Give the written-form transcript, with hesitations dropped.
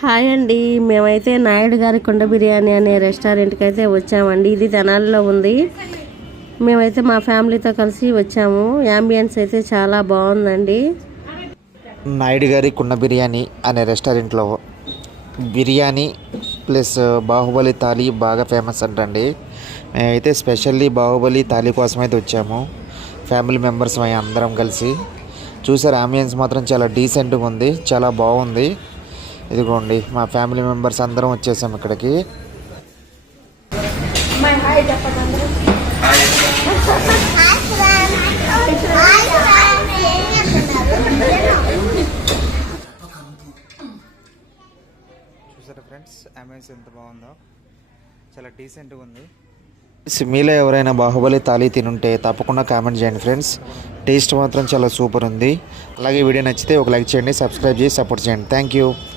Hi అండి, మేమైతే నాయుడు గారి కుండ బిర్యానీ అనే రెస్టారెంట్కి అయితే వచ్చామండి. ఇది తెనాలిలో ఉంది. మేమైతే మా ఫ్యామిలీతో కలిసి వచ్చాము. యాంబియన్స్ అయితే చాలా బాగుందండి. నాయుడు గారి కుండ బిర్యానీ అనే రెస్టారెంట్లో బిర్యానీ ప్లస్ బాహుబలి థాలీ బాగా ఫేమస్ అంటండి. మేమైతే స్పెషల్లీ బాహుబలి థాలీ కోసం అయితే వచ్చాము. ఫ్యామిలీ మెంబర్స్ అందరం కలిసి చూసారు. అంబియన్స్ మాత్రం చాలా డీసెంట్గా ఉంది, చాలా బాగుంది. ఇదిగోండి మా ఫ్యామిలీ మెంబర్స్ అందరం వచ్చేసాం ఇక్కడికి. చూసారా ఫ్రెండ్స్, అంబియన్స్ ఎంత బాగుందో, చాలా డీసెంట్గా ఉంది. మీలో ఎవరైనా బాహుబలి థాలీ తినుంటే తప్పకుండా కామెంట్ చేయండి ఫ్రెండ్స్. టేస్ట్ మాత్రం చాలా సూపర్ ఉంది. అలాగే వీడియో నచ్చితే ఒక లైక్ చేయండి, సబ్స్క్రైబ్ చేసి సపోర్ట్ చేయండి. Thank you.